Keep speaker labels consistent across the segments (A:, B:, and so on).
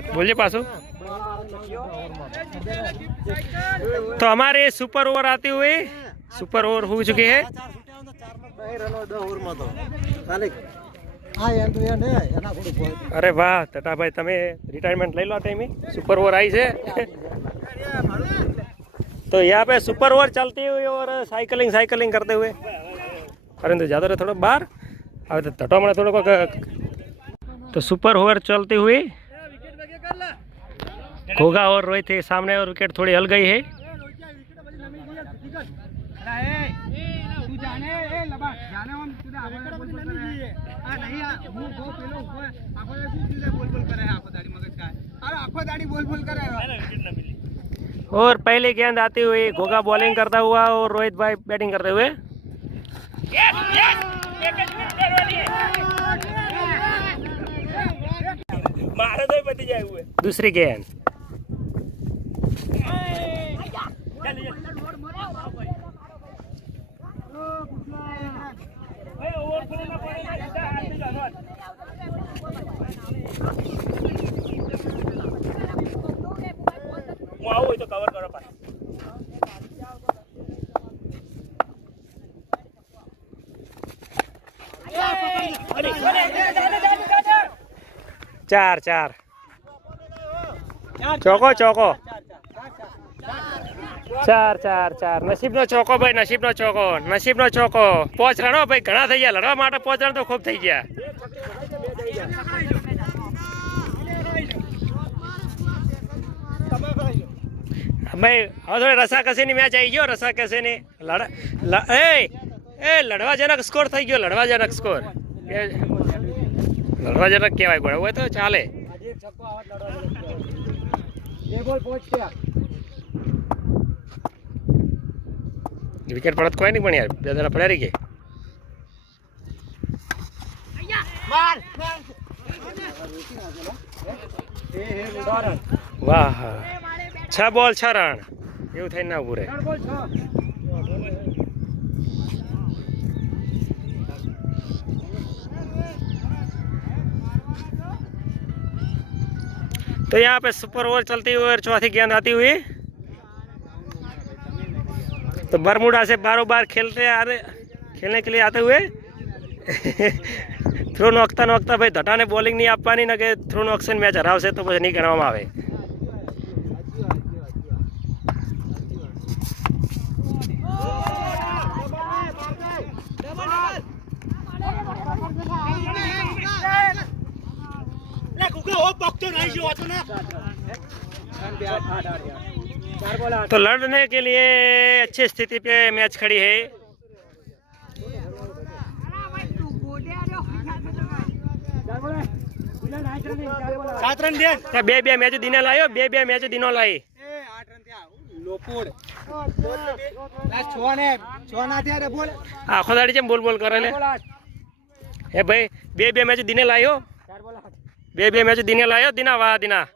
A: बोलिए पासो तो हमारे सुपर ओवर आते हुए सुपर ओवर हो चुके हैं
B: હા એમ તો એમ હે એના થોડું કોઈ
A: અરે વાહ તટાભાઈ તમે रिटायरमेंट ले लो આ ટાઈમે सुपर ओवर आई છે तो यहाँ पे सुपर ओवर चलते हुए और साइकिलिंग साइकिलिंग करते हुए પરંતુ જાતો રહે થોડો બહાર હવે તો તટો હમણાં થોડોક तो सुपर ओवर चलते हुए घोगा और रोहित थे सामने और विकेट थोड़ी हल गई है और पहले गेंद आते हुए घोगा बॉलिंग करता हुआ और रोहित भाई बैटिंग करते हुए दूसरी गेंद ચાર ચાર. ચોકો ચોકો. ચાર ચાર ચાર. નસીબનો ચોકો ભાઈ નસીબનો ચોકો નસીબનો ચોકો. પોચ રણો ભાઈ ઘણા થઈ ગયા. લડવા માટે પોચ રન તો ખૂબ થઈ ગયા. ભાઈ હવે થોડી રસાકસીની મેચ આવી ગયો રસાકસીની. લડ એ એ લડવાજનક સ્કોર થઈ ગયો લડવાજનક સ્કોર લડવાજનક કહેવાય ગોળા હોય તો ચાલે.
B: લડવા
A: વિકેટ પડત કોઈ નહીં પણ યાર બે દાડા પડ્યા રહી
B: ઉદાહરણ.
A: વાહ છ બોલ છ રન. એવું થઈને ના ઉભું રહે. तो यहाँ पे सुपर ओवर चलती हुई और चौथी गेंद आती हुई तो बरमुडा से बारों बार खेलते आ रहे खेलने के लिए आते हुए થ્રો નોખતા નોખતા ભાઈ ધટાને બોલિંગ નહીં આપવાની ને કે થ્રો નોકશન મેચ હરાવશે તો પછી નહીં ગણવામાં આવે तो लड़ने के लिए अच्छी स्थिति पे मैच खड़ी है
B: ચાર બોલ વિલન આઠ રન ચાર બોલ આઠ.
C: સાત રન દે
A: ત્યાં બે બે મેચ દિને લાયો બે બે મેચ દિનો લાવી
C: આઠ રન થયા લોપોડ લાસ્ટ છ ને છ ના થયા રે બોલ
A: આખો દાડી જેમ બોલ બોલ કરે લે
B: ચાર બોલ આઠ
A: હે ભાઈ બે બે મેચ દિને લાયો
B: ચાર બોલ આઠ
A: બે બે મેચ દિને લાયો, દિના વાહ, દિના.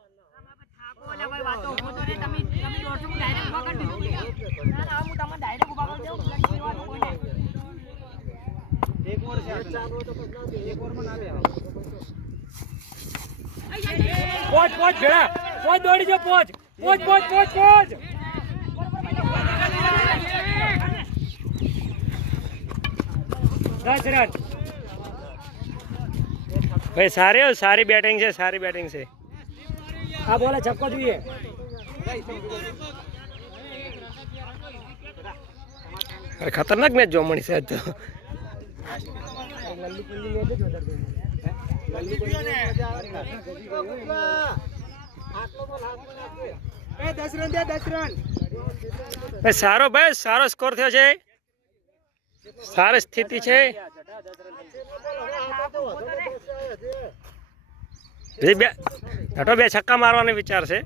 A: પોચ પોચ ભેળા પોચ દોડી જો, પોચ. પોચ પોચ પોચ પોચ. દસ રન ભાઈ સારી સારી બેટિંગ છે સારી બેટિંગ છે.
B: આ બોલે છક્કો જોઈએ.
A: અરે ખતરનાક મેચ જોવા મળી છે તો.
C: એ દસ રન દે દસ રન.
A: ભાઈ સારો ભાઈ સારો સ્કોર થયો છે. સારી સ્થિતિ છે. બે ઘટો બે છક્કા મારવાનો વિચાર છે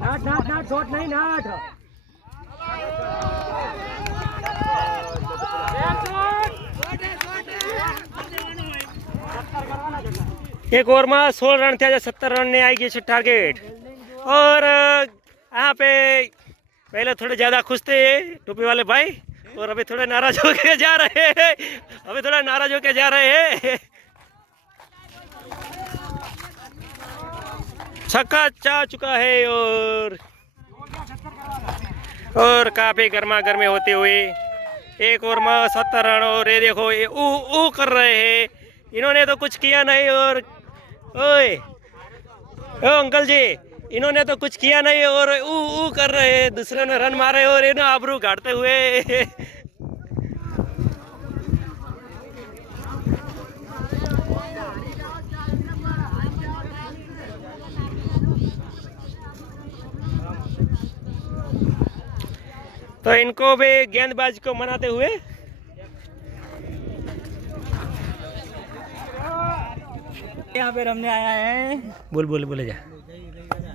B: નાટ નાટ નાટ શોટ નહીં નાટ
A: एक ओवर में सोलह रन थे सत्तर रन ने आई गई છે टारगेट और अ, यहाँ पे पहले थोड़े ज़्यादा खुश थे टोपी वाले भाई और अभी थोड़ा नाराज़ होके जा रहे हैं। अभी थोड़ा नाराज़ होके जा रहे हैं। छक्का चा चुका है और और काफ़ी गर्मा गर्मी होते हुए एक और म सत्तर रन और ये देखो, ये ऊ ऊ कर रहे हैं। इन्होंने तो कुछ किया नहीं और, ओए, ओ अंकल जी इन्होंने तो कुछ किया नहीं और ऊ ऊ कर रहे हैं दूसरे ने रन मारे और इन्हें आबरू गाड़ते हुए तो इनको भी गेंदबाज को मनाते हुए
B: यहाँ पे रमने आया है
A: बोल बोल बोले जा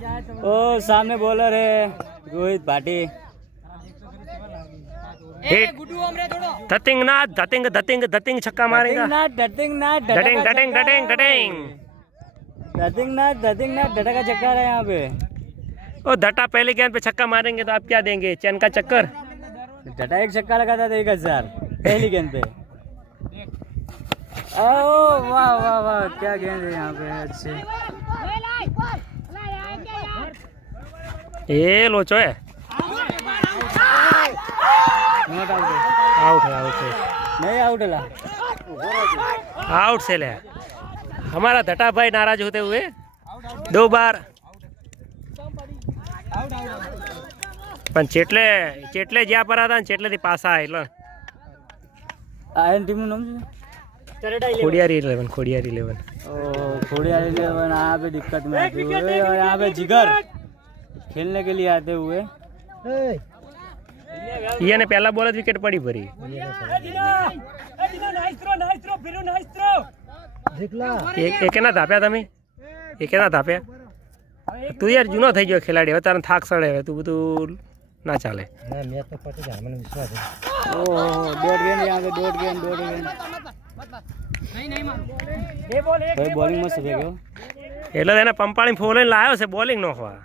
B: ओ सामने बॉलर है रोहित भाटी।
A: धतिंग ना धतिंग धतिंग धतिंग छक्का मारेगा।
B: ना ना ना ना डटा का चक्कर है यहाँ पे।
A: ओ धटा पहले गेंद पे छक्का मारेंगे तो आप क्या देंगे? चैन का चक्कर?
B: डटा एक छक्का लगा था एक हज़ार पहली गेंद पे। ओ वाह वाह वाह क्या गेंद है यहाँ पे अच्छे।
A: ये लोचो है
B: नॉट आउट
A: आउट है आउट है
B: नहीं आउट ला
A: आउट से ले हमारा धटा भाई नाराज होते हुए दो बार પણ ચેટલે ચેટલે જ્યાં પર હતા ને ચેટલેથી પાછા એટલે
B: આયન ટીમનું નામ શું
A: ખોડિયારી ઇલેવન ખોડિયારી ઇલેવન
B: ओ खोड़िया इलेवन यहाँ पे दिक्कत में आते हुए और यहाँ पे जिगर खेलने के लिए आते हुए
A: એને પહેલા બોલ જ વિકેટ પડી ભરી એ એ કેના ધાપ્યા તમે એ કેના ધાપ્યા તું યાર જૂનો થઈ ગયો ખેલાડી હવે તારે થાક સડે હવે તું બધું ના ચાલે
B: ओहो डॉट गेंद यहाँ पे डॉट गेंद डॉट गेंद भाई बॉलिंग मस्त फेंको
A: એટલે તો એને પંપાણી ફોલીને લાવ્યો છે બોલિંગ નોખવા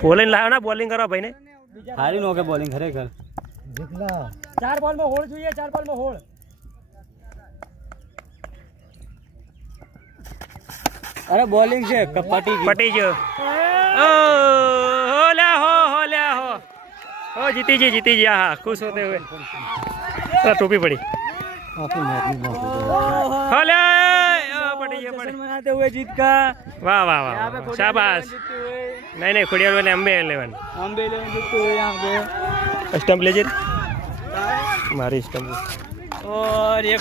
A: ફોલીને લાવ્યો ને બોલિંગ કરવા ભાઈને.
B: હારી નો કે બોલિંગ ખરેખર.
C: ચાર બોલમાં હોળ જોઈએ ચાર બોલમાં હોળ.
B: અરે બોલિંગ છે કપાટી
A: પટી ગયો. ઓ હો લ્યા હો હો લ્યા હો. હો જીતી જી જીતી જી હા ખુશ હોતે હોય ટોપી પડી. હો લ્યા ઓ, પડી
B: बनाते हुए जीत का
A: वाह
B: वाह वाह
A: शाबाश नहीं नहीं Khudiya eleven Ambe
B: eleven Ambe eleven जीतते हुए यहाँ पे
A: स्टम्प ले जीत
B: और ये